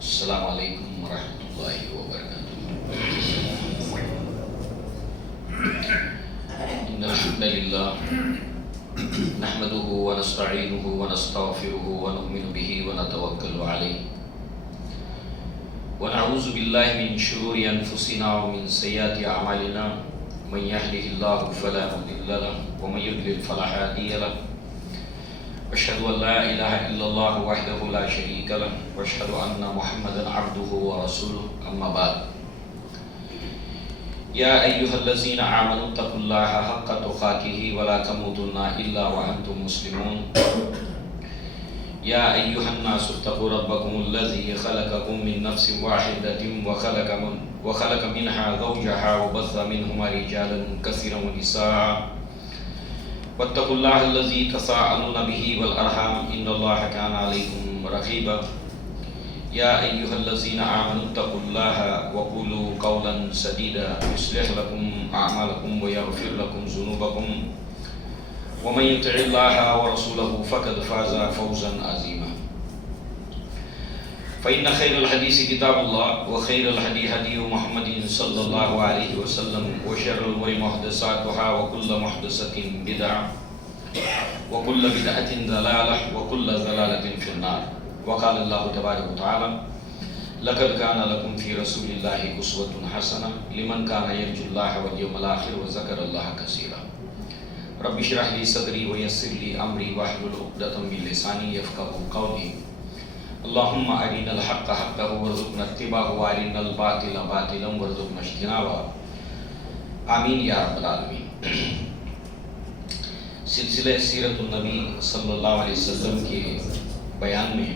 السلام علیکم ورحمۃ اللہ وبرکاتہ۔ ان الحمد للہ نحمده ونستعینه ونستغفره ونؤمن به ونتوکل علیہ ونعوذ باللہ من شرور انفسنا ومن سیئات اعمالنا من يهده الله فلا مضل له ومن يضلل فلا هادي له واشهد ان لا اله الا الله وحده لا شريك له واشهد ان محمدا عبده ورسوله اما بعد يا ايها الذين امنوا اتقوا الله حق تقاته ولا تموتن الا وانتم مسلمون يا ايها الناس اتقوا ربكم الذي خلقكم من نفس واحدة وخلق منها زوجها وبث منهما رجالا كثيرا ونساء واتقوا الله الذي تساءلون به والأرحام إن الله كان عليكم رقيبا يا أيها الذين آمنوا اتقوا الله وقولوا قولا سديدا يصلح لكم أعمالكم ويغفر لكم ذنوبكم ومن يطع الله ورسوله فقد فاز فوزا عظيما فإن خير الحديث كتاب الله وخير الهدي هدي محمد صلى الله عليه وسلم وشر الأمور محدثاتها وكل محدثة بدعة وكل بدعة ضلالة وكل ضلالة في النار وقال الله تبارك وتعالى لقد كان لكم في رسول الله أسوة حسنة لمن كان يرجو الله واليوم الآخر وذكر الله كثيرا رب اشرح لي صدري ويسر لي أمري واحلل عقدة من لساني يفقهوا قولي اللهم أرنا الحق حقا وارزقنا اتباعه وأرنا الباطل باطلا وارزقنا اجتنابه آمین یا رب العالمین۔ سلسلہ سیرت النبی صلی اللہ علیہ وسلم کے بیان میں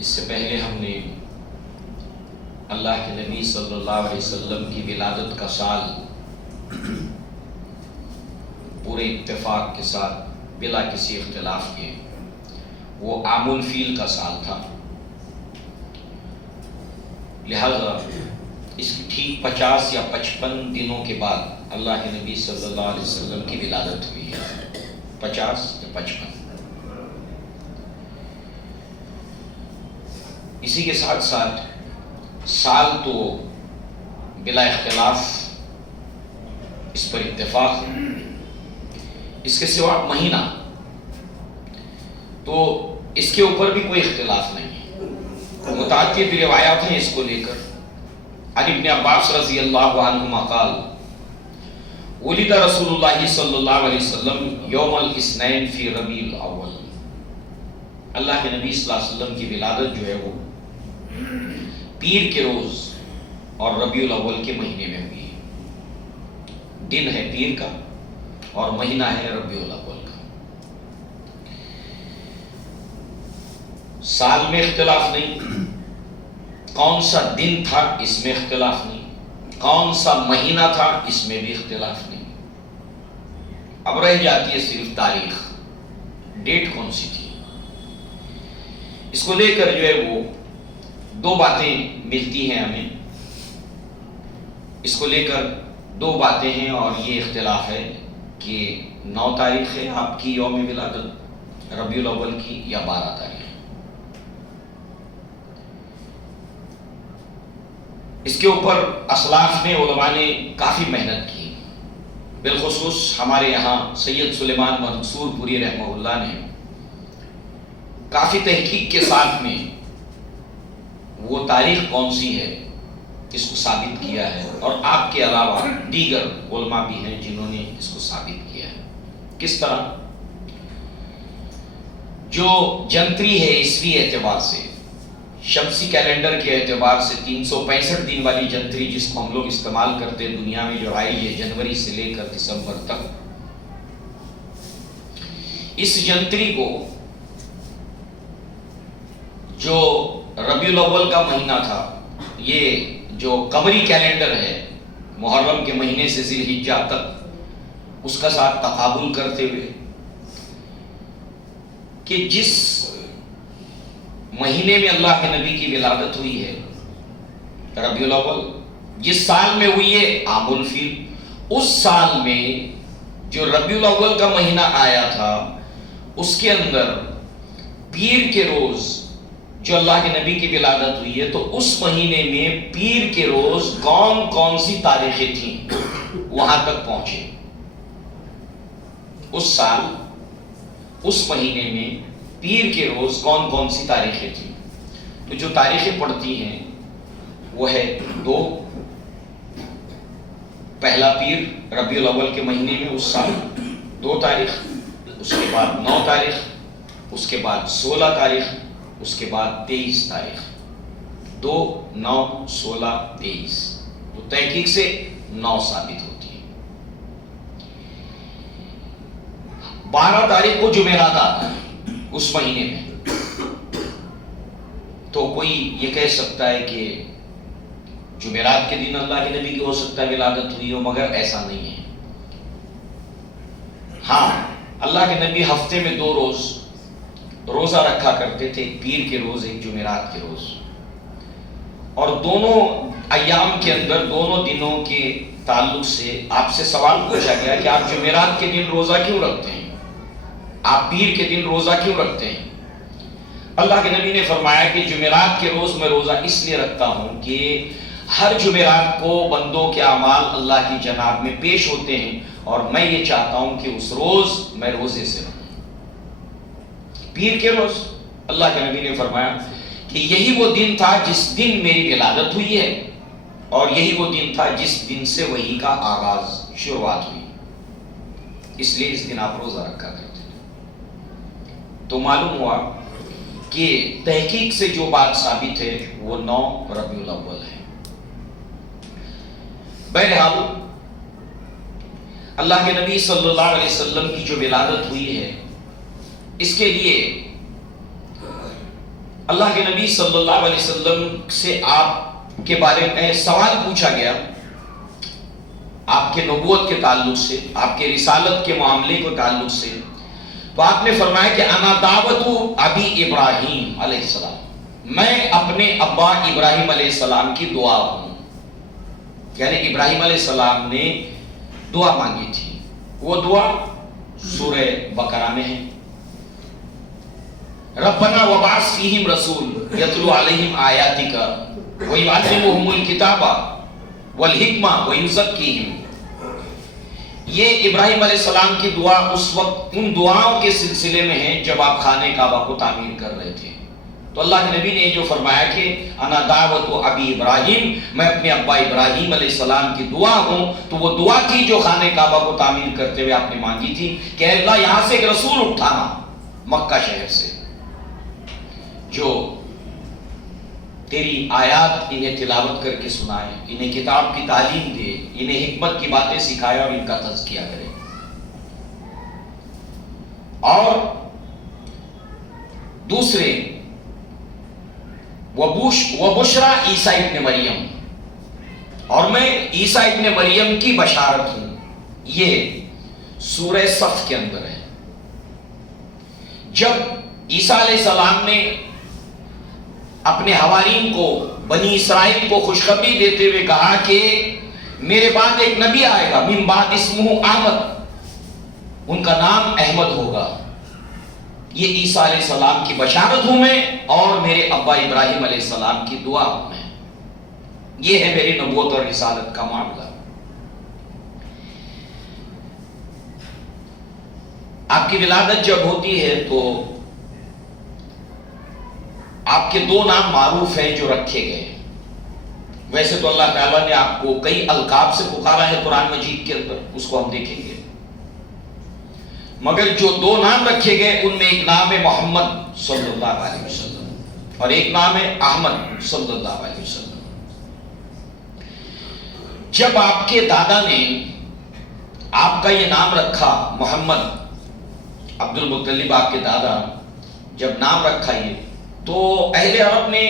اس سے پہلے ہم نے اللہ کے نبی صلی اللہ علیہ وسلم کی ولادت کا سال پورے اتفاق کے ساتھ بلا کسی اختلاف کے وہ عام الفیل کا سال تھا، لہذا اس کی ٹھیک 50 یا 55 دنوں کے بعد اللہ کے نبی صلی اللہ علیہ وسلم کی ولادت ہوئی ہے، 50 یا 55۔ اسی کے ساتھ ساتھ سال تو بلا اختلاف اس پر اتفاق ہے، اس کے سوا مہینہ تو اس کے اوپر بھی کوئی اختلاف نہیں ہے، متعدد روایات ہیں اس کو لے کر۔ عن ابن عباس رضی اللہ عنہما قال ولد رسول اللہ صلی اللہ علیہ وسلم یوم الاثنین فی ربیع الاول، اللہ کے نبی صلی اللہ علیہ وسلم کی ولادت جو ہے وہ پیر کے روز اور ربیع الاول کے مہینے میں ہوئی ہے، دن ہے پیر کا اور مہینہ ہے ربیع الاول کا۔ سال میں اختلاف نہیں، کون سا دن تھا اس میں اختلاف نہیں، کون سا مہینہ تھا اس میں بھی اختلاف نہیں، اب رہ جاتی ہے صرف تاریخ، ڈیٹ کون سی تھی۔ اس کو لے کر جو ہے وہ دو باتیں ملتی ہیں ہمیں، اس کو لے کر دو باتیں ہیں اور یہ اختلاف ہے کہ 9 تاریخ ہے آپ کی یوم ولادت ربیع الاول کی یا 12 تاریخ۔ اس کے اوپر اسلاف نے، علماء نے کافی محنت کی، بالخصوص ہمارے یہاں سید سلیمان منصور پوری رحمہ اللہ نے کافی تحقیق کے ساتھ میں وہ تاریخ کون سی ہے اس کو ثابت کیا ہے، اور آپ کے علاوہ دیگر علماء بھی ہیں جنہوں نے اس کو ثابت کیا ہے۔ کس طرح؟ جو جنتری ہے عیسوی اعتبار سے، شمسی کیلنڈر کے اعتبار سے 365 دن والی جنتری جس کو ہم لوگ استعمال کرتے ہیں دنیا میں، جو آئی ہے جنوری سے لے کر دسمبر تک، اس جنتری کو جو ربیع الاول کا مہینہ تھا، یہ جو قمری کیلنڈر ہے محرم کے مہینے سے ذی الحجہ تک، اس کا ساتھ تقابل کرتے ہوئے کہ جس مہینے میں اللہ کے نبی کی ولادت ہوئی ہے ربیع الاول، جس سال میں ہوئی ہے عام الفیل، اس سال میں جو ربیع الاول کا مہینہ آیا تھا اس کے اندر پیر کے روز جو اللہ کے نبی کی ولادت ہوئی ہے، تو اس مہینے میں پیر کے روز کون کون سی تاریخیں تھیں وہاں تک پہنچے۔ اس سال اس مہینے میں پیر کے روز کون کون سی تاریخیں تھیں؟ تو جو تاریخیں پڑتی ہیں وہ ہے 2، پہلا پیر ربیع الاول کے مہینے میں اس سال 2 تاریخ، اس کے بعد 9 تاریخ، اس کے بعد 16 تاریخ، اس کے بعد 23 تاریخ۔ 2، 9، 16، 23، تو تحقیق سے 9 ثابت ہوتی ہے۔ 12 تاریخ کو جمعرات آتا ہے اس مہینے میں، تو کوئی یہ کہہ سکتا ہے کہ جمعرات کے دن اللہ کے نبی کی ہو سکتا ہے ولادت ہوئی ہو، مگر ایسا نہیں ہے۔ ہاں، اللہ کے نبی ہفتے میں 2 روز روزہ رکھا کرتے تھے، ایک پیر کے روز، ایک جمعرات کے روز، اور دونوں ایام کے اندر، دونوں دنوں کے تعلق سے آپ سے سوال پوچھا گیا کہ آپ جمعرات کے دن روزہ کیوں رکھتے ہیں، آپ پیر کے دن روزہ کیوں رکھتے ہیں؟ اللہ کے نبی نے فرمایا کہ جمعرات کے روز میں روزہ اس لیے رکھتا ہوں کہ ہر جمعرات کو بندوں کے اعمال اللہ کی جناب میں پیش ہوتے ہیں، اور میں یہ چاہتا ہوں کہ اس روز میں روزے سے رہوں۔ پیر کے روز اللہ کے نبی نے فرمایا کہ یہی وہ دن تھا جس دن میری ولادت ہوئی ہے، اور یہی وہ دن تھا جس دن سے وحی کا آغاز، شروعات ہوئی، اس لیے اس دن آپ روزہ رکھا کرتے تھے۔ تو معلوم ہوا کہ تحقیق سے جو بات ثابت ہے وہ 9 ربیع الاول ہے۔ بہرحال اللہ کے نبی صلی اللہ علیہ وسلم کی جو ولادت ہوئی ہے، اس کے لیے اللہ کے نبی صلی اللہ علیہ وسلم سے آپ کے بارے میں سوال پوچھا گیا، آپ کے نبوت کے تعلق سے، آپ کے رسالت کے معاملے کے تعلق سے۔ تو آپ نے فرمایا کہ انا دعوت ابی ابراہیم علیہ السلام، میں اپنے ابا ابراہیم علیہ السلام کی دعا ہوں۔ یعنی ابراہیم علیہ السلام نے دعا مانگی تھی، وہ دعا سورہ بقرہ میں ہے، ربنا وبعث فیہم رسول یتلو علیہم آیاتک ویعلمہم الکتاب والحکمہ ویزکیہم۔ یہ ابراہیم علیہ السلام کی دعا اس وقت ان دعاؤں کے سلسلے میں ہے جب آپ خانہ کعبہ کو تعمیر کر رہے تھے۔ تو اللہ کے نبی نے جو فرمایا کہ انا دعوت ابی ابراہیم، میں اپنے ابا ابراہیم علیہ السلام کی دعا ہوں، تو وہ دعا تھی جو خانہ کعبہ کو تعمیر کرتے ہوئے آپ نے مانگی تھی کہ اے اللہ یہاں سے ایک رسول اٹھانا مکہ شہر سے، جو تیری آیات انہیں تلاوت کر کے سنائے، انہیں کتاب کی تعلیم دے، انہیں حکمت کی باتیں سکھائے اور ان کا تزکیہ کرے۔ اور دوسرے وبشرا عیسیٰ ابن مریم، اور میں عیسیٰ ابن مریم کی بشارت ہوں، یہ سورہ صف کے اندر ہے۔ جب عیسیٰ علیہ السلام نے اپنے حوارین کو، بنی اسرائیل کو خوشخبری دیتے ہوئے کہا کہ میرے بعد ایک نبی آئے گا، من بعد اسمہ احمد، ان کا نام احمد ہوگا، یہ عیسیٰ علیہ السلام کی بشارت ہوں میں، اور میرے ابا ابراہیم علیہ السلام کی دعا ہوں میں۔ یہ ہے میری نبوت اور رسالت کا معاملہ۔ آپ کی ولادت جب ہوتی ہے تو آپ کے 2 نام معروف ہیں جو رکھے گئے۔ ویسے تو اللہ تعالیٰ نے آپ کو کئی القاب سے پکارا ہے قرآن مجید کے اندر، اس کو ہم دیکھیں گے، مگر جو 2 نام رکھے گئے ان میں ایک نام ہے محمد صلی اللہ علیہ وسلم، اور ایک نام ہے احمد صلی اللہ علیہ وسلم۔ جب آپ کے دادا نے آپ کا یہ نام رکھا محمد، عبد المطلب آپ کے دادا جب نام رکھا یہ، تو اہل عرب نے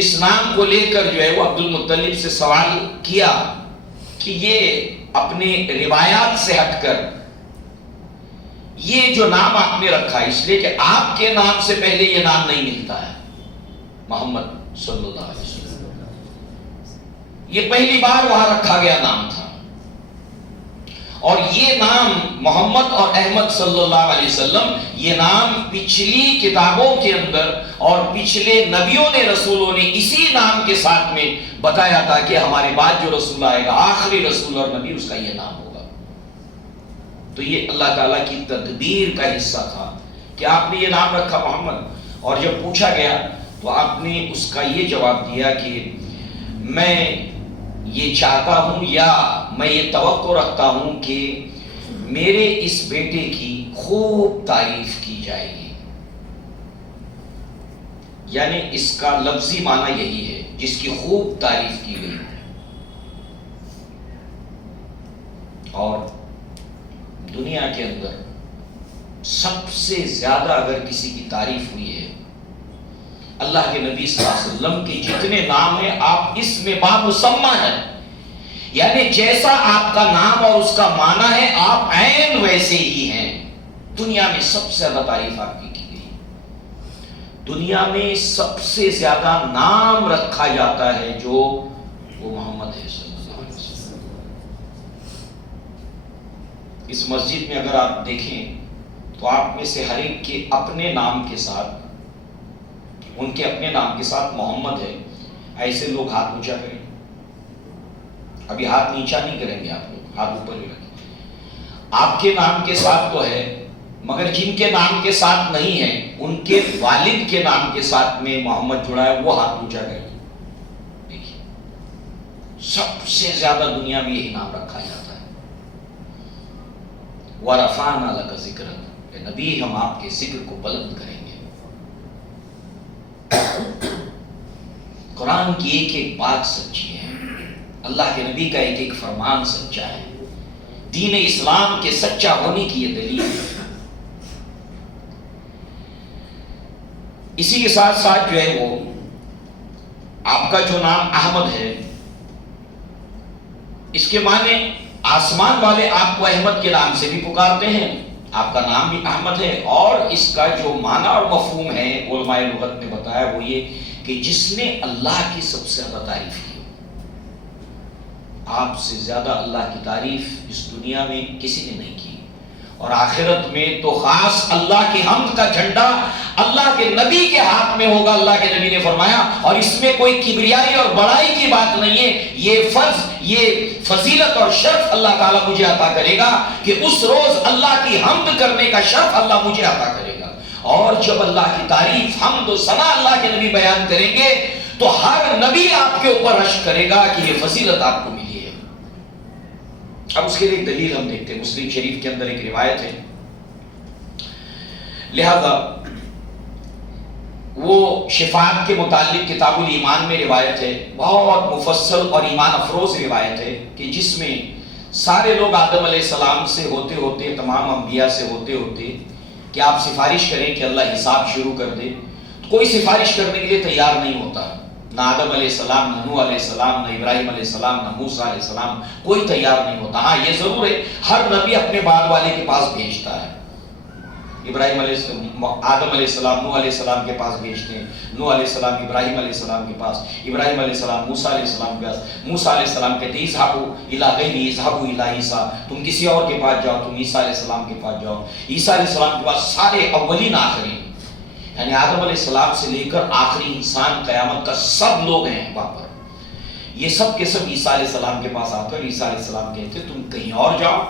اس نام کو لے کر جو ہے وہ عبد المطلب سے سوال کیا کہ یہ اپنے روایات سے ہٹ کر یہ جو نام آپ نے رکھا، اس لیے کہ آپ کے نام سے پہلے یہ نام نہیں ملتا ہے، محمد صلی اللہ علیہ وسلم، یہ پہلی بار وہاں رکھا گیا نام تھا۔ اور یہ نام محمد اور احمد صلی اللہ علیہ وسلم، یہ نام پچھلی کتابوں کے اندر اور پچھلے نبیوں نے، رسولوں نے اسی نام کے ساتھ میں بتایا تھا کہ ہمارے بعد جو رسول آئے گا، آخری رسول اور نبی، اس کا یہ نام ہوگا۔ تو یہ اللہ تعالیٰ کی تدبیر کا حصہ تھا کہ آپ نے یہ نام رکھا محمد، اور جب پوچھا گیا تو آپ نے اس کا یہ جواب دیا کہ میں یہ چاہتا ہوں یا میں یہ توقع رکھتا ہوں کہ میرے اس بیٹے کی خوب تعریف کی جائے گی۔ یعنی اس کا لفظی معنی یہی ہے، جس کی خوب تعریف کی گئی۔ اور دنیا کے اندر سب سے زیادہ اگر کسی کی تعریف ہوئی ہے، اللہ کے نبی صلی اللہ علیہ وسلم کے جتنے نام ہیں آپ اس میں بامسمہ ہیں، یعنی جیسا آپ کا نام اور اس کا معنی ہے آپ عین ویسے ہی ہیں۔ دنیا میں سب سے زیادہ تعریف آپ کی گئی، دنیا میں سب سے زیادہ نام رکھا جاتا ہے جو وہ محمد ہے صلی اللہ علیہ وسلم۔ اس مسجد میں اگر آپ دیکھیں تو آپ میں سے ہر ایک کے اپنے نام کے ساتھ، ان کے اپنے نام کے ساتھ محمد ہے۔ ایسے لوگ ہاتھ اونچا کریں، ابھی ہاتھ نیچا نہیں کریں گے آپ لوگ، ہاتھ اوپر بھی رکھیں۔ آپ کے نام کے ساتھ تو ہے، مگر جن کے نام کے ساتھ نہیں ہے، ان کے والد کے نام کے ساتھ میں محمد جڑا ہے، وہ ہاتھ اونچا کریں۔ دیکھیے سب سے زیادہ دنیا میں یہی نام رکھا جاتا ہے۔ وَرَفَعْنَا لَكَ ذِكْرَكَ، کہ نبی ہم آپ کے ذکر کو بلند کریں گے۔ قرآن کی ایک ایک بات سچی ہے، اللہ کے نبی کا ایک ایک فرمان سچا ہے، دین اسلام کے سچا ہونے کی یہ دلیل ہے۔ اسی کے ساتھ ساتھ جو ہے وہ آپ کا جو نام احمد ہے، اس کے معنی آسمان والے آپ کو احمد کے نام سے بھی پکارتے ہیں، آپ کا نام بھی احمد ہے، اور اس کا جو معنی اور مفہوم ہے علماء لغت نے بتایا وہ یہ کہ جس نے اللہ کی سب سے زیادہ تعریف کی۔ آپ سے زیادہ اللہ کی تعریف اس دنیا میں کسی نے نہیں کی، اور آخرت میں تو خاص اللہ کی حمد کا جھنڈا اللہ کے نبی کے ہاتھ میں ہوگا۔ اللہ کے نبی نے فرمایا، اور اس میں کوئی کبریائی اور بڑائی کی بات نہیں ہے، یہ فرض، یہ فضیلت اور شرف اللہ تعالیٰ مجھے عطا کرے گا کہ اس روز اللہ کی حمد کرنے کا شرف اللہ مجھے عطا کرے گا۔ اور جب اللہ کی تعریف، حمد و ثنا اللہ کے نبی بیان کریں گے تو ہر نبی آپ کے اوپر رشک کرے گا کہ یہ فضیلت آپ کو ملی ہے۔ اب اس کے لیے ایک دلیل ہم دیکھتے ہیں، مسلم شریف کے اندر ایک روایت ہے، لہذا وہ شفاعت کے متعلق کتاب الایمان میں روایت ہے، بہت مفصل اور ایمان افروز روایت ہے کہ جس میں سارے لوگ آدم علیہ السلام سے ہوتے ہوتے، تمام انبیاء سے ہوتے ہوتے کہ آپ سفارش کریں کہ اللہ حساب شروع کر دے، کوئی سفارش کرنے کے لیے تیار نہیں ہوتا، نہ آدم علیہ السلام، نہ نوح علیہ السلام، نہ ابراہیم علیہ السلام، نہ موسیٰ علیہ السلام، کوئی تیار نہیں ہوتا۔ ہاں یہ ضرور ہے ہر نبی اپنے بعد والے کے پاس بھیجتا ہے، ابراہیم علیہ السلام، آدم علیہ السلام نوح علیہ السلام کے پاس بھیجتے ہیں، نوح علیہ السلام ابراہیم علیہ السلام کے پاس، ابراہیم علیہ السلام موسیٰ علیہ السلام کے پاس، موسیٰ علیہ السلام کہتے ہیں اذهبوا الی غیری، اذهبوا الی عیسیٰ، تم کسی اور کے پاس جاؤ، تم عیسیٰ علیہ السلام کے پاس جاؤ۔ عیسیٰ علیہ السلام کے پاس سارے اولین آخرین، یعنی آدم علیہ السلام سے لے کر آخری انسان قیامت کا سب لوگ ہیں وہاں پر، یہ سب کے سب عیسیٰ علیہ السلام کے پاس آ کر عیسیٰ علیہ السلام کہتے تم کہیں اور جاؤ،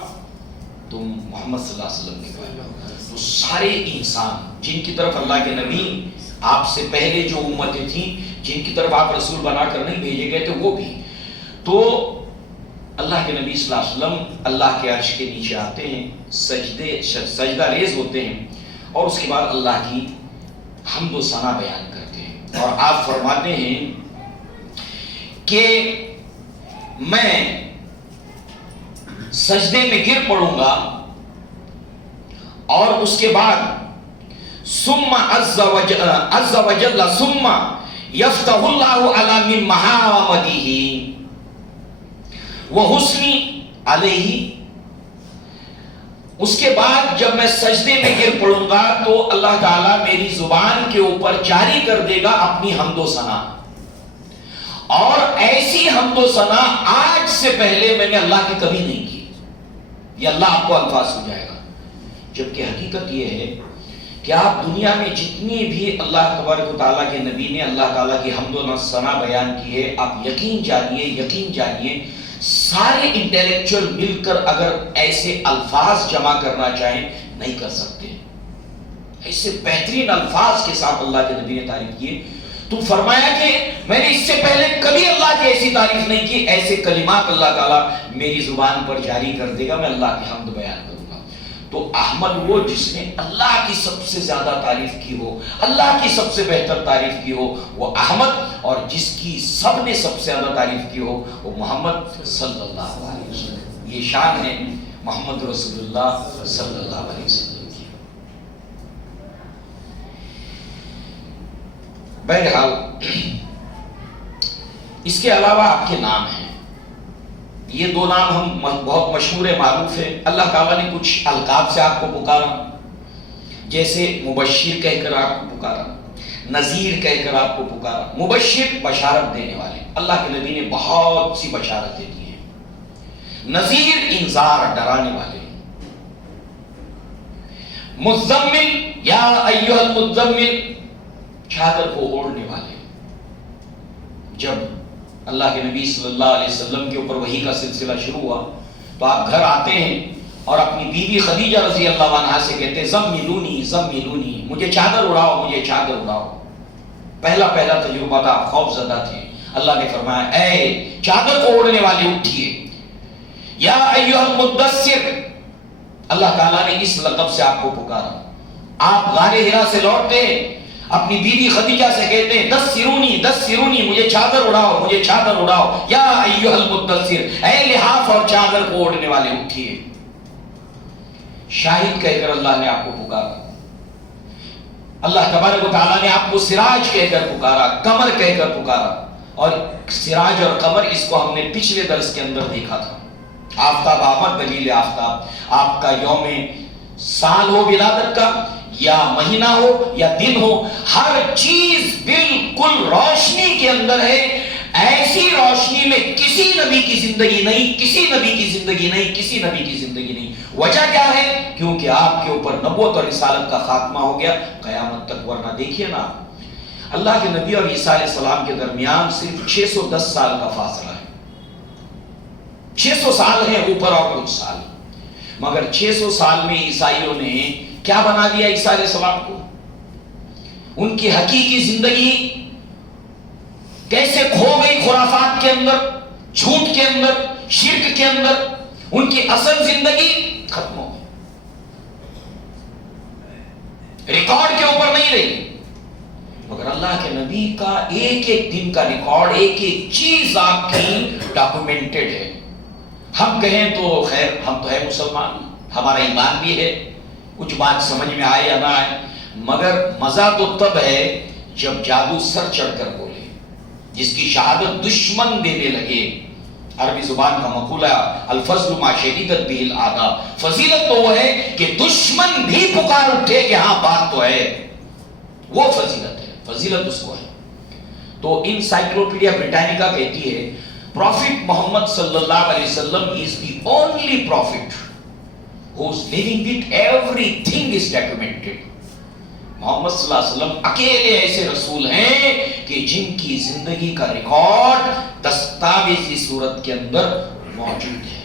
تم محمد صلی اللہ علیہ وسلم کے پاس جاؤ۔ تو سارے انسان جن کی طرف اللہ کے نبی آپ سے پہلے جو امتیں تھیں جن کی طرف آپ رسول بنا کر نہیں بھیجے گئے تھے وہ بھی، تو اللہ کے نبی صلی اللہ علیہ وسلم اللہ کے عرش کے نیچے آتے ہیں، سجدہ ریز ہوتے ہیں، اور اس کے بعد اللہ کی حمد و ثنا بیان کرتے ہیں، اور آپ فرماتے ہیں کہ میں سجدے میں گر پڑوں گا، اور اس کے بعد ثم عز وجل ثم یفتح اللہ علی من محامدہ وحسن علیہ، اس کے بعد جب میں سجدے میں گر پڑوں گا تو اللہ تعالیٰ میری زبان کے اوپر جاری کر دے گا اپنی حمد و ثنا، اور ایسی حمد و ثنا آج سے پہلے میں نے اللہ کی کبھی نہیں کی۔ یہ اللہ آپ کو الفاظ سمجھائے گا، جبکہ حقیقت یہ ہے کہ آپ دنیا میں جتنی بھی اللہ تبارک و تعالیٰ کے نبی نے اللہ تعالیٰ کی حمد و ثنا بیان کی ہے، آپ یقین جانیے سارے انٹلیکچوئل مل کر اگر ایسے الفاظ جمع کرنا چاہیں نہیں کر سکتے۔ ایسے بہترین الفاظ کے ساتھ اللہ کے نبی نے تعریف کیے۔ تو فرمایا کہ میں نے اس سے پہلے کبھی اللہ کی ایسی تعریف نہیں کی، ایسے کلمات اللہ تعالیٰ میری زبان پر جاری کر دے گا، میں اللہ کی حمد بیان کروں گا۔ تو احمد وہ جس نے اللہ کی سب سے زیادہ تعریف کی ہو، اللہ کی سب سے بہتر تعریف کی ہو، وہ احمد، اور جس کی سب نے سب سے زیادہ تعریف کی ہو وہ محمد صلی اللہ علیہ وسلم۔ یہ شان ہے محمد رسول اللہ صلی اللہ علیہ وسلم کی۔ بہرحال اس کے علاوہ آپ کے نام ہیں، یہ دو نام ہم بہت مشہور معروف ہے۔ اللہ تعالیٰ نے کچھ القاب سے آپ کو پکارا، جیسے مبشر کہہ کر آپ کو پکارا، نذیر کہہ کر آپ کو پکارا۔ مبشر بشارت دینے والے، اللہ کے نبی نے بہت سی بشارتیں دی ہیں۔ نذیر انذار ڈرانے والے۔ مزمل یا ایھا المزمل چادر کو اوڑھنے والے۔ جب اللہ کے نبی صلی اللہ علیہ وسلم کے اوپر وحی کا سلسلہ شروع ہوا تو آپ گھر آتے ہیں اور اپنی بیوی خدیجہ رضی اللہ عنہا سے کہتے ہیں زملونی زملونی، مجھے چادر اڑاؤ، مجھے چادر اڑاؤ۔ پہلا تجربہ تھا، آپ خوف زدہ تھے۔ اللہ نے فرمایا اے چادر کو اوڑھنے والے اٹھیے۔ یا ایھا المدثر، اللہ تعالیٰ نے اس لقب سے آپ کو پکارا۔ آپ غار حرا سے لوٹتے اپنی بیوی خدیجہ سے کہتے ہیں دثرونی دثرونی، مجھے چادر اڑاؤ، مجھے چادر اڑاؤ۔ یا ایھا المدثر، اے لحاف اور چادر کو اوڑھنے والے اٹھیے۔ شاہد کہہ کر اللہ نے آپ کو پکارا۔ اللہ تبارک و تعالیٰ نے آپ کو سراج کہہ کر پکارا، قمر کہہ کر پکارا۔ اور سراج اور قمر اس کو ہم نے پچھلے درس کے اندر دیکھا تھا۔ آفتاب آمد، دلیل آفتاب، آپ کا یوم سال ہو ولادت کا، یا مہینہ ہو یا دن ہو، ہر چیز بالکل روشنی کے اندر ہے۔ ایسی روشنی میں کسی نبی کی زندگی نہیں، کسی نبی کی زندگی نہیں، کسی نبی کی زندگی نہیں۔ وجہ کیا ہے؟ کیونکہ آپ کے اوپر نبوت اور رسالت کا خاتمہ ہو گیا قیامت تک۔ ورنہ دیکھیے نا، اللہ کے نبی اور عیسیٰ علیہ السلام کے درمیان صرف 610 سال کا فاصلہ ہے۔ 600 سال ہیں اوپر اور کچھ سال، مگر 600 سال میں عیسائیوں نے کیا بنا دیا عیسیٰ علیہ السلام کو؟ ان کی حقیقی زندگی کیسے کھو گئی خرافات کے اندر، جھوٹ کے اندر، شرک کے اندر، ان کی اصل زندگی ختم ہو گئی، ریکارڈ کے اوپر نہیں رہی۔ مگر اللہ کے نبی کا ایک ایک دن کا ریکارڈ، ایک ایک چیز آپ کی ڈاکومنٹڈ ہے۔ ہم کہیں تو خیر، ہم تو ہے مسلمان، ہمارا ایمان بھی ہے، کچھ بات سمجھ میں آئے یا نہ آئے، مگر مزہ تو تب ہے جب جادو سر چڑھ کر بولے، جس کی شہادت دشمن دینے لگے۔ عربی زبان کا مقولہ الفضل ما شہدت بہ الاعداء، فضیلت تو وہ ہے کہ دشمن بھی پکار اٹھے کہ ہاں بات تو ہے، وہ فضیلت ہے، فضیلت اس کو ہے۔ تو انسائکلوپیڈیا بریٹانیکا کہتی ہے پروفٹ محمد صلی اللہ علیہ وسلم is the only prophet whose living with everything is documented۔ محمد صلی اللہ علیہ وسلم اکیلے ایسے رسول ہیں کہ جن کی زندگی کا ریکارڈ دستاویزی صورت کے اندر موجود ہے۔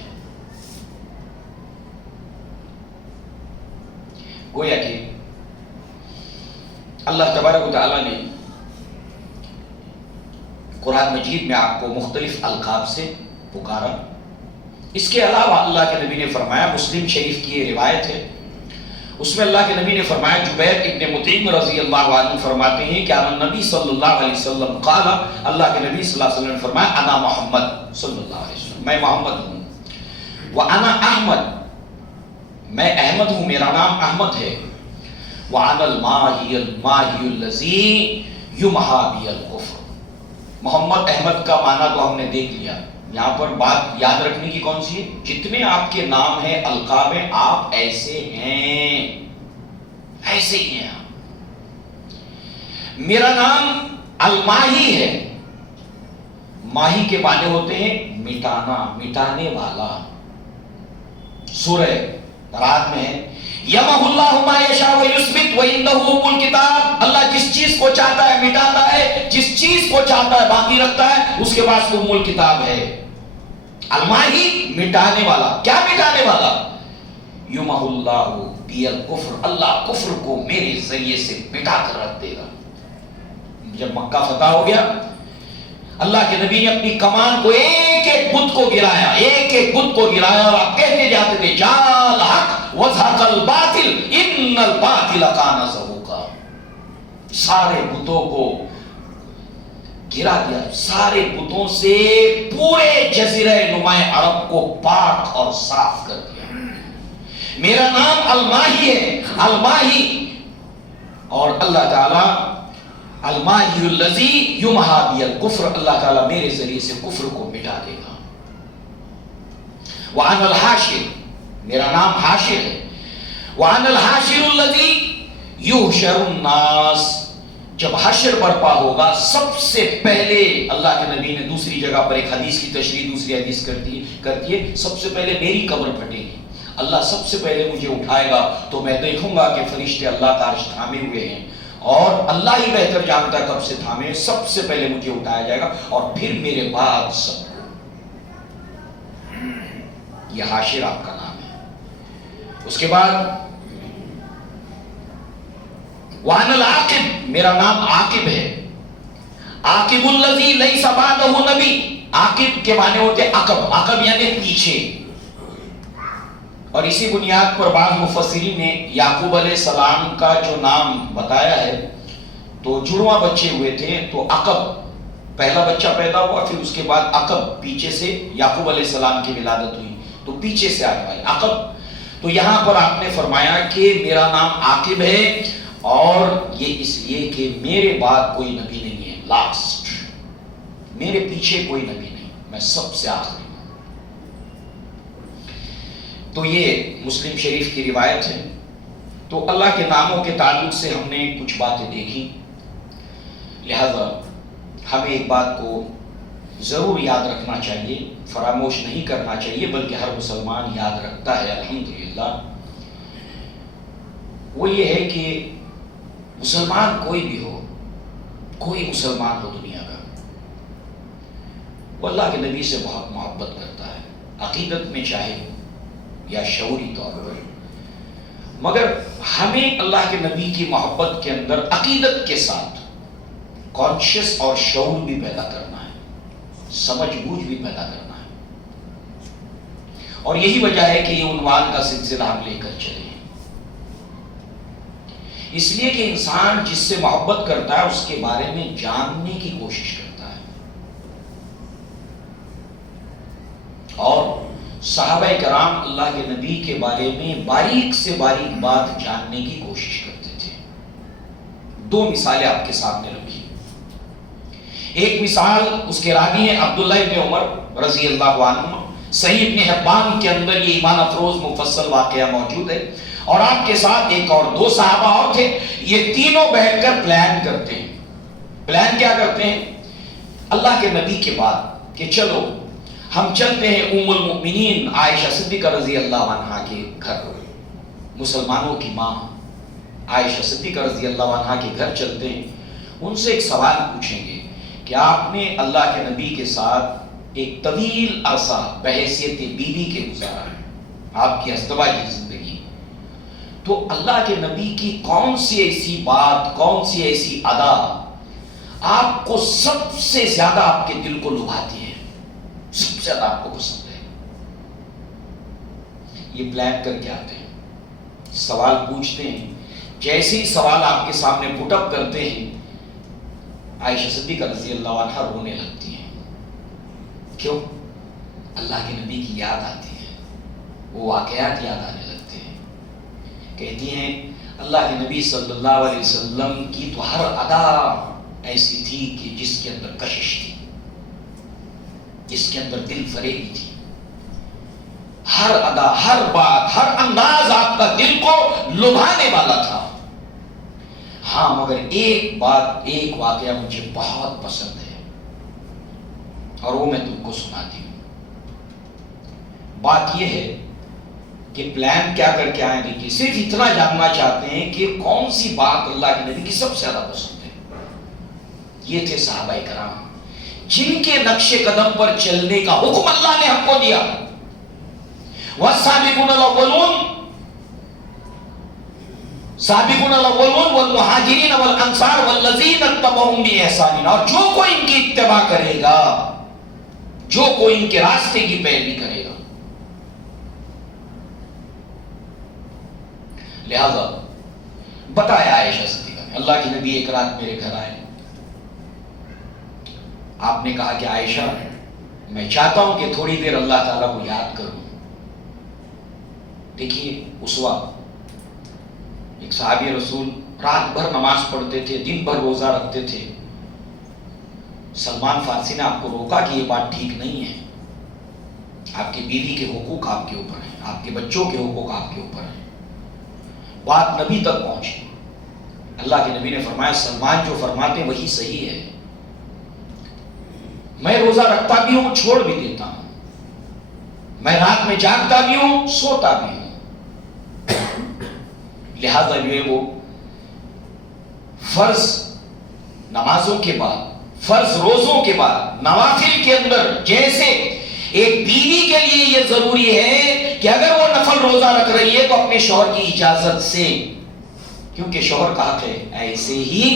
گویا کہ اللہ تبارک و تعالیٰ نے قرآن مجید میں آپ کو مختلف القاب سے پکارا۔ اس کے علاوہ اللہ کے نبی نے فرمایا، مسلم شریف کی یہ روایت ہے، اس میں اللہ کے نبی نے فرمایا، جبیر ابن مطعم رضی اللہ عنہ فرماتے ہیں کہ نبی صلی اللہ علیہ وسلم قال، اللہ کے نبی صلی اللہ علیہ وسلم نے فرمایا انا محمد صلی اللہ علیہ وسلم، میں محمد ہوں، وانا احمد، میں احمد ہوں، میرا نام احمد ہے، وانا الماہی الذی یمحا بی الکفر۔ محمد احمد کا معنی تو ہم نے دیکھ لیا، یہاں پر بات یاد رکھنے کی کون سی ہے؟ جتنے آپ کے نام ہیں، القاب ہیں، آپ ایسے ہیں، ایسے ہی ہیں آپ۔ میرا نام الماہی ہے، ماہی کے معنی ہوتے ہیں مٹانا، مٹانے والا۔ سورہ رات میں ہے یمحو اللہ ما یشاء ویثبت وعندہ ام الکتاب، اللہ جس چیز کو چاہتا ہے مٹاتا ہے، جس چیز کو چاہتا ہے باقی رکھتا ہے، اس کے پاس ام الکتاب ہے۔ الماحی مٹانے والا، کیا مٹانے والا؟ یمحو اللہ بی الکفر، اللہ کفر کو میرے ذریعے سے مٹا کر رکھ دے گا۔ جب مکہ فتح ہو گیا، اللہ کے نبی نے اپنی کمان کو ایک ایک بت کو گرایا، ایک ایک بت کو گرایا، اور آپ کہتے جاتے تھے جاء الحق وزهق الباطل ان الباطل کان زہوقا۔ سارے بتوں کو گرا دیا، سارے بتوں سے پورے جزیرہ نماء عرب کو پاک اور صاف کر دیا۔ میرا نام الماحی ہے، الماحی، اور اللہ تعالی الماحی الذی یمحی بی الکفر، اللہ تعالیٰ میرے ذریعے سے کفر کو مٹا دے گا۔ وَأَنَا الْحَاشِرُ، میرا نام حاشر ہے۔ وَأَنَا الْحَاشِرُ الَّذِي يُحْشَرُ النَّاسَ، جب حشر برپا ہوگا سب سے پہلے، اللہ کے نبی نے دوسری جگہ پر ایک حدیث کی تشریح دوسری حدیث کرتی ہے، سب سے پہلے میری قبر پھٹے گی، اللہ سب سے پہلے مجھے اٹھائے گا، تو میں دیکھوں گا کہ فرشتے اللہ کا عرش تھامے ہوئے ہیں، اور اللہ ہی بہتر جانتا ہے کب سے تھامے، سب سے پہلے مجھے اٹھایا جائے گا، اور پھر میرے بعد سب کو۔ یہ حاشر آپ کا نام ہے۔ اس کے بعد وَأَنَا الْعَاقِبُ، میرا نام عاقب ہے۔ عاقب الذی لیس بعدہ نبی، عاقب کے معنی ہوتے عقب، عقب یعنی پیچھے، اور اسی بنیاد پر بعض مفسرین نے یعقوب علیہ السلام کا جو نام بتایا ہے، تو جڑواں بچے ہوئے تھے، تو عقب پہلا بچہ پیدا ہوا، پھر اس کے بعد عقب پیچھے سے یعقوب علیہ السلام کی ولادت ہوئی، تو پیچھے سے آنے والے عقب۔ تو یہاں پر آپ نے فرمایا کہ میرا نام عاقب ہے، اور یہ اس لیے کہ میرے بعد کوئی نبی نہیں ہے، لاسٹ، میرے پیچھے کوئی نبی نہیں، میں سب سے آخری ہوں۔ تو یہ مسلم شریف کی روایت ہے۔ تو اللہ کے ناموں کے تعلق سے ہم نے کچھ باتیں دیکھی، لہذا ہمیں ایک بات کو ضرور یاد رکھنا چاہیے، فراموش نہیں کرنا چاہیے، بلکہ ہر مسلمان یاد رکھتا ہے الحمدللہ۔ وہ یہ ہے کہ مسلمان کوئی بھی ہو، کوئی مسلمان ہو دنیا کا، وہ اللہ کے نبی سے بہت محبت کرتا ہے، عقیدت میں چاہے یا شعوری طور پر، مگر ہمیں اللہ کے نبی کی محبت کے اندر عقیدت کے ساتھ کانشیس اور شعور بھی پیدا کرنا ہے، سمجھ بوجھ بھی پیدا کرنا ہے، اور یہی وجہ ہے کہ یہ عنوان کا سلسلہ ہم لے کر چلے ہیں، اس لیے کہ انسان جس سے محبت کرتا ہے اس کے بارے میں جاننے کی کوشش کرتا ہے، اور صحابہ کرام اللہ کے نبی کے بارے میں باریک سے باریک بات جاننے کی کوشش کرتے تھے۔ دو مثالیں آپ کے سامنے رکھی۔ ایک مثال اس کے راوی ہیں عبداللہ ابن عمر رضی اللہ عنہ، صحیح ابن حبان کے اندر یہ ایمان افروز مفصل واقعہ موجود ہے، اور آپ کے ساتھ ایک اور دو صحابہ اور تھے، یہ تینوں بیٹھ کر پلان کرتے ہیں۔ پلان کیا کرتے ہیں؟ اللہ کے نبی کے بعد کہ چلو ہم چلتے ہیں ام المؤمنین عائشہ صدیقہ رضی اللہ عنہا کے گھر، مسلمانوں کی ماں عائشہ صدیقہ رضی اللہ عنہا کے گھر چلتے ہیں، ان سے ایک سوال پوچھیں گے کہ آپ نے اللہ کے نبی کے ساتھ ایک طویل عرصہ بحیثیت بیوی کے گزارا ہے، آپ کی ازدواجی زندگی، تو اللہ کے نبی کی کون سی ایسی بات، کون سی ایسی ادا آپ کو سب سے زیادہ آپ کے دل کو لبھاتی ہے، سب سے زیادہ آپ کو پسند ہے؟ یہ پلان کر کے آتے ہیں، سوال پوچھتے ہیں، جیسے ہی سوال آپ کے سامنے پٹ اپ کرتے ہیں، عائشہ صدیقہ رضی اللہ عنہا رونے لگتی ہیں۔ کیوں؟ اللہ کے نبی کی یاد آتی ہے، وہ واقعات یاد آنے لگتے ہیں۔ کہتی ہیں اللہ کے نبی صلی اللہ علیہ وسلم کی تو ہر ادا ایسی تھی کہ جس کے اندر کشش تھی، جس کے اندر دل فریبی تھی، ہر ادا، ہر بات، ہر انداز آپ کا دل کو لبھانے والا تھا۔ ہاں مگر ایک بات، ایک واقعہ مجھے بہت پسند ہے، اور وہ میں تم کو سناتی ہوں۔ بات یہ ہے کہ پلان کیا کر کے آئے دیکھیے، صرف اتنا جاننا چاہتے ہیں کہ کون سی بات اللہ کے نبی کی سب سے زیادہ پسند ہے۔ یہ تھے صحابہ کرام جن کے نقش قدم پر چلنے کا حکم اللہ نے ہم کو دیا۔ والسابقون الاولون سابقون الاولون والمہاجرین والانصار والذین اتبعوہم بإحسان، اور جو کوئی ان کی اتباع کرے گا، جو کوئی ان کے راستے کی پیروی کرے گا۔ لہذا بتایا عائشہ صدیقہ نے، اللہ کے نبی ایک رات میرے گھر آئے، آپ نے کہا کہ عائشہ میں چاہتا ہوں کہ تھوڑی دیر اللہ تعالیٰ کو یاد کروں۔ دیکھیے اس وقت ایک صحابی رسول رات بھر نماز پڑھتے تھے، دن بھر روزہ رکھتے تھے۔ سلمان فارسی نے آپ کو روکا کہ یہ بات ٹھیک نہیں ہے، آپ کی بیوی کے حقوق آپ کے اوپر ہیں، آپ کے بچوں کے حقوق آپ کے اوپر ہیں۔ بات نبی تک پہنچی، اللہ کے نبی نے فرمایا سلمان جو فرماتے وہی صحیح ہے، میں روزہ رکھتا بھی ہوں چھوڑ بھی دیتا ہوں، میں رات میں جاگتا بھی ہوں سوتا بھی ہوں، لہذا جو ہے وہ فرض نمازوں کے بعد، فرض روزوں کے بعد نوافل کے اندر جیسے ایک بیوی کے لیے یہ ضروری ہے کہ اگر وہ نفل روزہ رکھ رہی ہے تو اپنے شوہر کی اجازت سے، کیونکہ شوہر کا حق ہے، ایسے ہی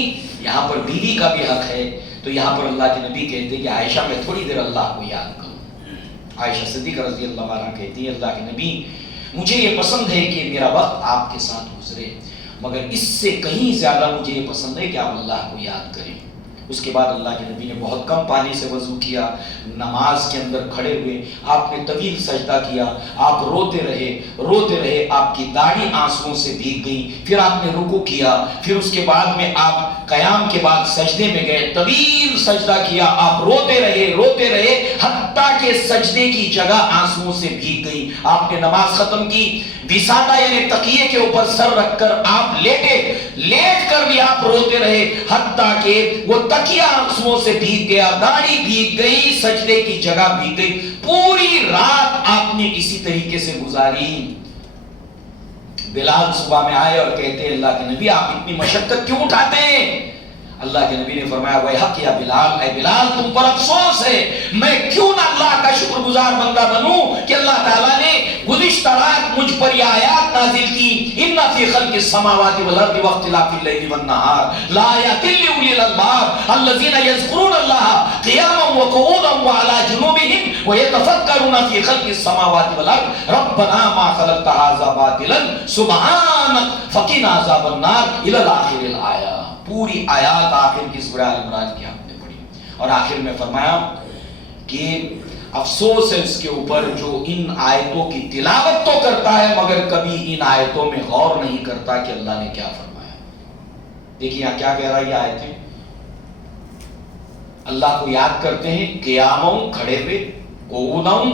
یہاں پر بیوی کا بھی حق ہے۔ تو یہاں پر اللہ کے نبی کہتے ہیں کہ عائشہ میں تھوڑی دیر اللہ کو یاد کروں۔ عائشہ صدیقہ رضی اللہ عنہا کہتی ہے اللہ کے نبی مجھے یہ پسند ہے کہ میرا وقت آپ کے ساتھ گزرے، مگر اس سے کہیں زیادہ مجھے یہ پسند ہے کہ آپ اللہ کو یاد کریں۔ اس کے بعد اللہ کے نبی نے بہت کم پانی سے وضو کیا، نماز کے اندر کھڑے ہوئے آپ نے طویل سجدہ کیا، آپ روتے رہے، آپ کی داڑھی آنسوؤں سے بھیگ گئی، پھر آپ نے رکوع کیا، پھر اس کے بعد میں آپ قیام کے بعد سجدے میں گئے، طویل سجدہ کیا، آپ روتے رہے حتیٰ کہ سجدے کی جگہ آنسوؤں سے بھیگ گئی۔ آپ نے نماز ختم کی، وسادہ یعنی تکیے کے اوپر سر رکھ کر آپ لیٹ کر بھی آپ روتے رہے حتیٰ کہ وہ تکیہ آنسوؤں سے بھیگ گیا، داڑھی بھیگ گئی، سجدے کی جگہ بھیگ گئی، پوری رات آپ نے اسی طریقے سے گزاری۔ بلال صبح میں آئے اور کہتے ہیں اللہ کے نبی آپ اتنی مشقت کیوں اٹھاتے ہیں؟ اللہ کے نبی نے فرمایا ویحک یا بلال، اے بلال تم پر افسوس ہے، میں کیوں نہ اللہ کا شکر گزار بندہ بنوں کہ اللہ تعالیٰ نے گزشتہ رات مجھ پر یہ آیات نازل کی، ان فی خلق السماوات والارض واختلاف اللیل والنہار لآیات لأولی الالباب الذین یذکرون اللہ قیاما وقعودا وعلی جنوبہم ویتفکرون فی خلق السماوات والارض ربنا ما خلقت ھذا باطلا سبحانک فقنا عذاب النار الی آخر الآیہ۔ پوری آیات آخر کی سورہ آل عمران کی آپ نے پڑھی، اور آخر میں فرمایا کہ افسوس ہے اس کے اوپر جو ان آیتوں کی تلاوت تو کرتا ہے مگر کبھی ان آیتوں میں غور نہیں کرتا کہ اللہ نے کیا فرمایا۔ دیکھیے یہاں کیا کہہ رہا ہے یہ آیتیں، اللہ کو یاد کرتے ہیں قیاموں کھڑے ہوئے، قعودوں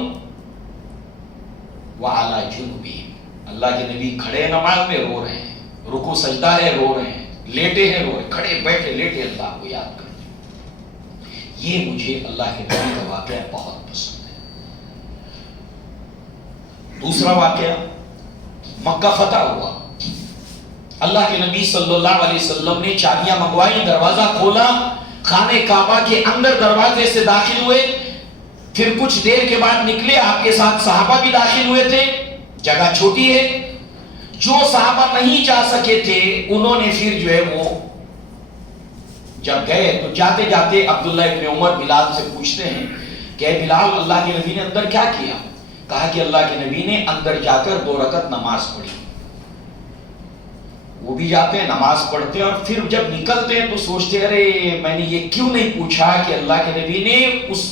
وعلی جنوبہم، اللہ کے نبی کھڑے نماز میں رو رہے ہیں، رکوع سجدہ ہے رو رہے ہیں، لیٹے ہیں رو رہے، کھڑے بیٹھے لیٹے اللہ کو یاد کرتے ہیں۔ یہ مجھے اللہ کے نبی کا واقعہ بہت پسند ہے۔ دوسرا واقعہ مکہ فتح ہوا، اللہ کے نبی صلی اللہ علیہ وسلم نے چابیاں منگوائی، دروازہ کھولا، خانہ کعبہ کے اندر دروازے سے داخل ہوئے، پھر کچھ دیر کے بعد نکلے، آپ کے ساتھ صحابہ بھی داخل ہوئے تھے، جگہ چھوٹی ہے، جو صحابہ نہیں جا سکے تھے انہوں نے پھر جو ہے وہ جب گئے تو جاتے جاتے عبداللہ ابن عمر بلال سے پوچھتے ہیں کہ اے بلال اللہ کے نبی نے اندر کیا کیا؟ کہا کہ اللہ کے نبی نے اندر جا کر 2 رکعت نماز پڑھی۔ وہ بھی جاتے ہیں نماز پڑھتے ہیں اور پھر جب نکلتے ہیں تو سوچتے ہیں ارے میں نے یہ کیوں نہیں پوچھا کہ اللہ کے نبی نے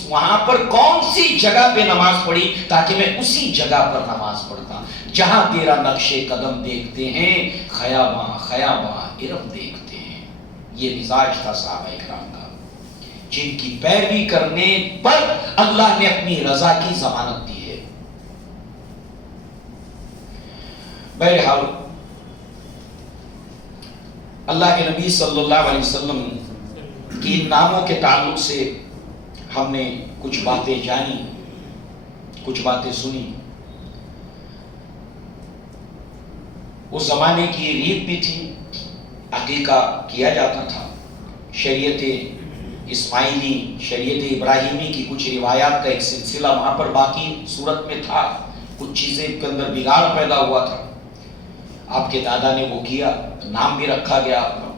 وہاں پر کون سی جگہ پہ نماز پڑھی تاکہ میں اسی جگہ پر نماز پڑھتا جہاں تیرا نقش قدم دیکھتے ہیں، خیاباں ارم دیکھتے ہیں۔ یہ مزاج تھا صحابہ اکرام کا جن کی پیروی کرنے پر اللہ نے اپنی رضا کی ضمانت دی ہے۔ بہرحال اللہ کے نبی صلی اللہ علیہ وسلم کی ناموں کے تعلق سے ہم نے کچھ باتیں جانی، کچھ باتیں سنی۔ اس زمانے کی ریت بھی تھی، عقیقہ کیا جاتا تھا، شریعت اسماعیلی، شریعت ابراہیمی کی کچھ روایات کا ایک سلسلہ وہاں پر باقی صورت میں تھا، کچھ چیزیں کے اندر بگاڑ پیدا ہوا تھا، آپ کے دادا نے وہ کیا، نام بھی رکھا گیا آپ کا۔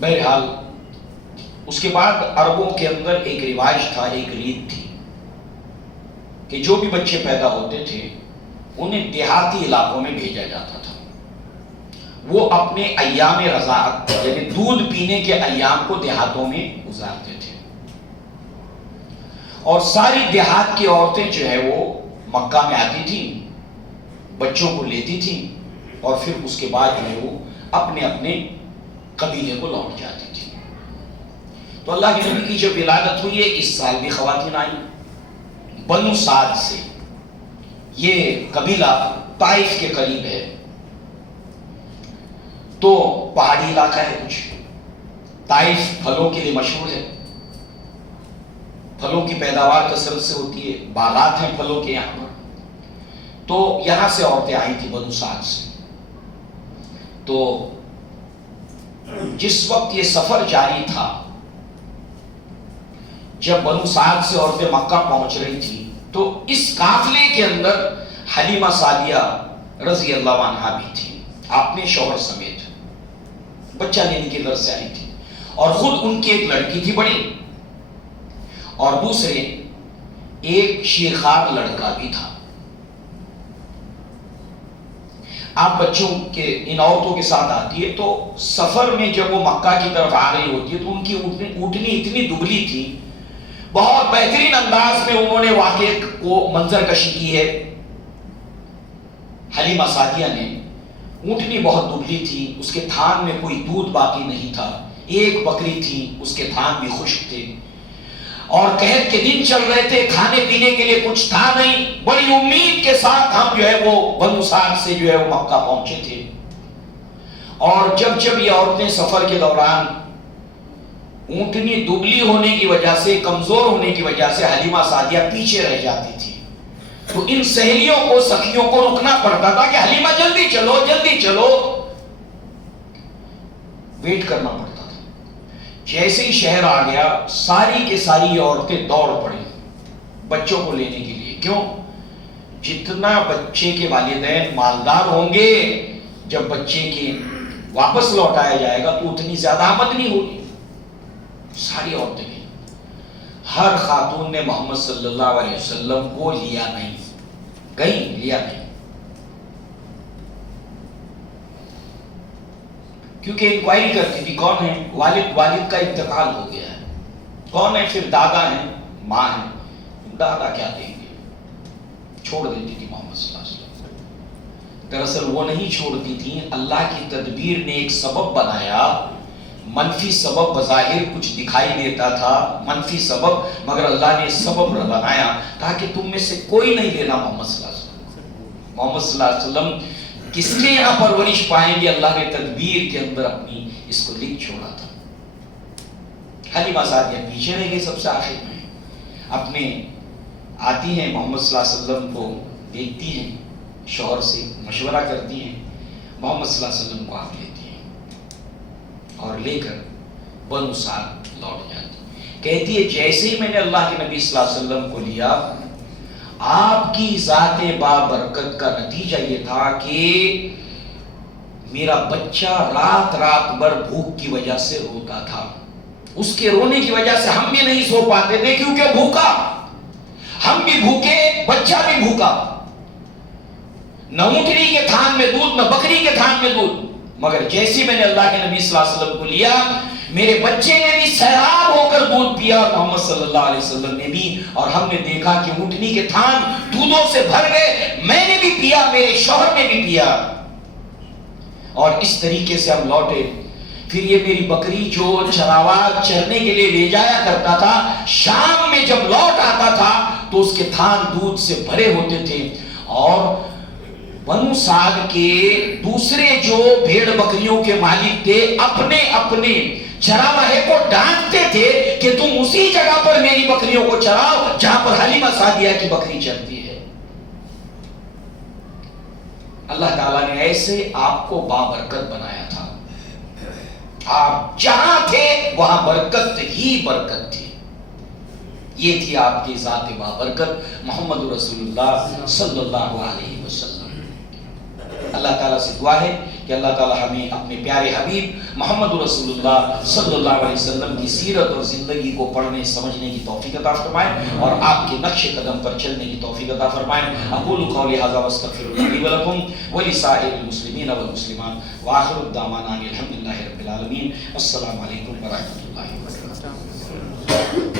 بہرحال اس کے بعد عربوں کے اندر ایک رواج تھا، ایک ریت تھی کہ جو بھی بچے پیدا ہوتے تھے انہیں دیہاتی علاقوں میں بھیجا جاتا تھا، وہ اپنے ایام رضاعت یعنی دودھ پینے کے ایام کو دیہاتوں میں گزارتے تھے، اور ساری دیہات کی عورتیں جو ہے وہ مکہ میں آتی تھیں، بچوں کو لیتی تھیں، اور پھر اس کے بعد جو ہے وہ اپنے اپنے قبیلے کو لوٹ جاتی تھی۔ تو اللہ کے نبی کی جب ولادت ہوئی ہے، اس سال بھی خواتین آئیں بنو سعد سے، یہ قبیلہ طائف کے قریب ہے، تو پہاڑی علاقہ ہے کچھ، طائف پھلوں کے لیے مشہور ہے، پھلوں کی پیداوار کثرت سے ہوتی ہے، باغات ہیں پھلوں کے یہاں پر، تو یہاں سے عورتیں آئی تھی بنو سعد سے۔ تو جس وقت یہ سفر جاری تھا، جب بنو سعد سے عورتیں مکہ پہنچ رہی تھی، تو اس قافلے کے اندر حلیمہ سعدیہ رضی اللہ عنہا بھی تھی، اپنے شوہر سمیت، بچہ لینے کی غرض سے آئی تھی، اور خود ان کی ایک لڑکی تھی بڑی، اور دوسرے ایک شیرخوار لڑکا بھی تھا۔ آپ بچوں کے ان عورتوں کے ساتھ آتی ہے، تو سفر میں جب وہ مکہ کی طرف آ رہی ہوتی ہے تو ان کی اونٹنی اتنی دبلی تھی، بہت بہترین انداز میں انہوں نے واقعے کو منظر کشی کی ہے حلیمہ سعدیہ نے۔ اونٹنی بہت دبلی تھی، اس کے تھان میں کوئی دودھ باقی نہیں تھا، ایک بکری تھی، اس کے تھان بھی خشک تھے، اور قحط کے دن چل رہے تھے، کھانے پینے کے لیے کچھ تھا نہیں۔ بڑی امید کے ساتھ ہم جو ہے وہ بنو سعد سے جو ہے وہ مکہ پہنچے تھے، اور جب یہ عورتیں سفر کے دوران اونٹنی دبلی ہونے کی وجہ سے، کمزور ہونے کی وجہ سے حلیمہ سعدیہ پیچھے رہ جاتی تھی، تو ان سہیلیوں کو، سخیوں کو رکنا پڑتا تھا کہ حلیمہ جلدی چلو جلدی چلو، ویٹ کرنا پڑتا تھا۔ جیسے ہی شہر آ گیا، ساری کے ساری عورتیں دوڑ پڑی بچوں کو لینے کے لیے۔ کیوں؟ جتنا بچے کے والدین مالدار ہوں گے، جب بچے کے واپس لوٹایا جائے گا تو اتنی زیادہ آمدنی ہوگی۔ ساری عورتیں گئی، ہر خاتون نے محمد صلی اللہ علیہ وسلم کو لیا نہیں، لیا نہیں، کیونکہ انکوائری کرتی تھی کون ہے، والد کا انتقال ہو گیا ہے، کون ہے، پھر دادا ہیں، ماں ہیں، دادا کیا دیں گے، چھوڑ دیتی تھی محمد صلی اللہ علیہ وسلم۔ دراصل وہ نہیں چھوڑتی تھی، اللہ کی تدبیر نے ایک سبب بنایا، منفی سبب بظاہر کچھ دکھائی دیتا تھا، منفی سبب، مگر اللہ نے سبب بنایا تاکہ تم میں سے کوئی نہیں لینا محمد صلی اللہ علیہ وسلم۔ محمد صلی اللہ علیہ وسلم کس کے یہاں پرورش پائیں گے، اللہ نے تدبیر کے اندر اپنی اس کو لکھ چھوڑا تھا۔ حلیمہ سعدیہ پیچھے رہ گئی، سب سے آخر میں اپنے آتی ہیں، محمد صلی اللہ علیہ وسلم کو دیکھتی ہیں، شوہر سے مشورہ کرتی ہیں، محمد صلی اللہ علیہ وسلم کو آپ لیتی ہیں اور لے کر بنو سعد لوٹ جاتی۔ کہتی ہے جیسے ہی میں نے اللہ کے نبی صلی اللہ علیہ وسلم کو لیا، آپ کی ذات بابرکت کا نتیجہ یہ تھا کہ میرا بچہ رات بھر بھوک کی وجہ سے روتا تھا، اس کے رونے کی وجہ سے ہم بھی نہیں سو پاتے تھے، کیونکہ بھوکا، ہم بھی بھوکے، بچہ بھی بھوکا، نہ اونٹنی کے تھان میں دودھ، نہ بکری کے تھان میں دودھ۔ مگر جیسے میں نے اللہ کے نبی صلی اللہ علیہ وسلم کو لیا، میرے بچے نے بھی سیراب ہو کر دودھ پیا، اور محمد صلی اللہ علیہ وسلم نے بھی، اور ہم نے دیکھا کہ اونٹنی کے تھان دودھوں سے بھر گئے، میں نے بھی پیا، میرے شوہر نے بھی پیا، اور اس طریقے سے ہم لوٹے۔ پھر یہ میری بکری جو چراواہ چرنے کے لیے لے جایا کرتا تھا، شام میں جب لوٹ آتا تھا تو اس کے تھان دودھ سے بھرے ہوتے تھے، اور بنو سعد کے دوسرے جو بھیڑ بکریوں کے مالک تھے، اپنے اپنے چراواہے کو ڈانٹتے تھے کہ تم اسی جگہ پر میری بکریوں کو چراؤ جہاں پر حلیمہ سعدیہ کی بکری چرتی ہے۔ اللہ تعالیٰ نے ایسے آپ کو بابرکت بنایا تھا، آپ جہاں تھے وہاں برکت ہی برکت تھی. یہ تھی آپ کی ذات بابرکت محمد رسول اللہ صلی اللہ علیہ وسلم. اللہ تعالیٰ سے دعا ہے کہ اللہ تعالیٰ ہمیں اپنے پیارے حبیب محمد رسول اللہ صلی اللہ علیہ وسلم کی سیرت اور زندگی کو پڑھنے سمجھنے کی توفیق عطا فرمائے اور آپ کے نقش قدم پر چلنے کی توفیق عطا فرمائے. اقول قولی ھذا واستغفر اللہ لی ولکم ولسائر المسلمین والمسلمات وآخر دعوانا الحمد للہ رب العالمین. السلام علیکم ورحمۃ اللہ وبرکاتہ.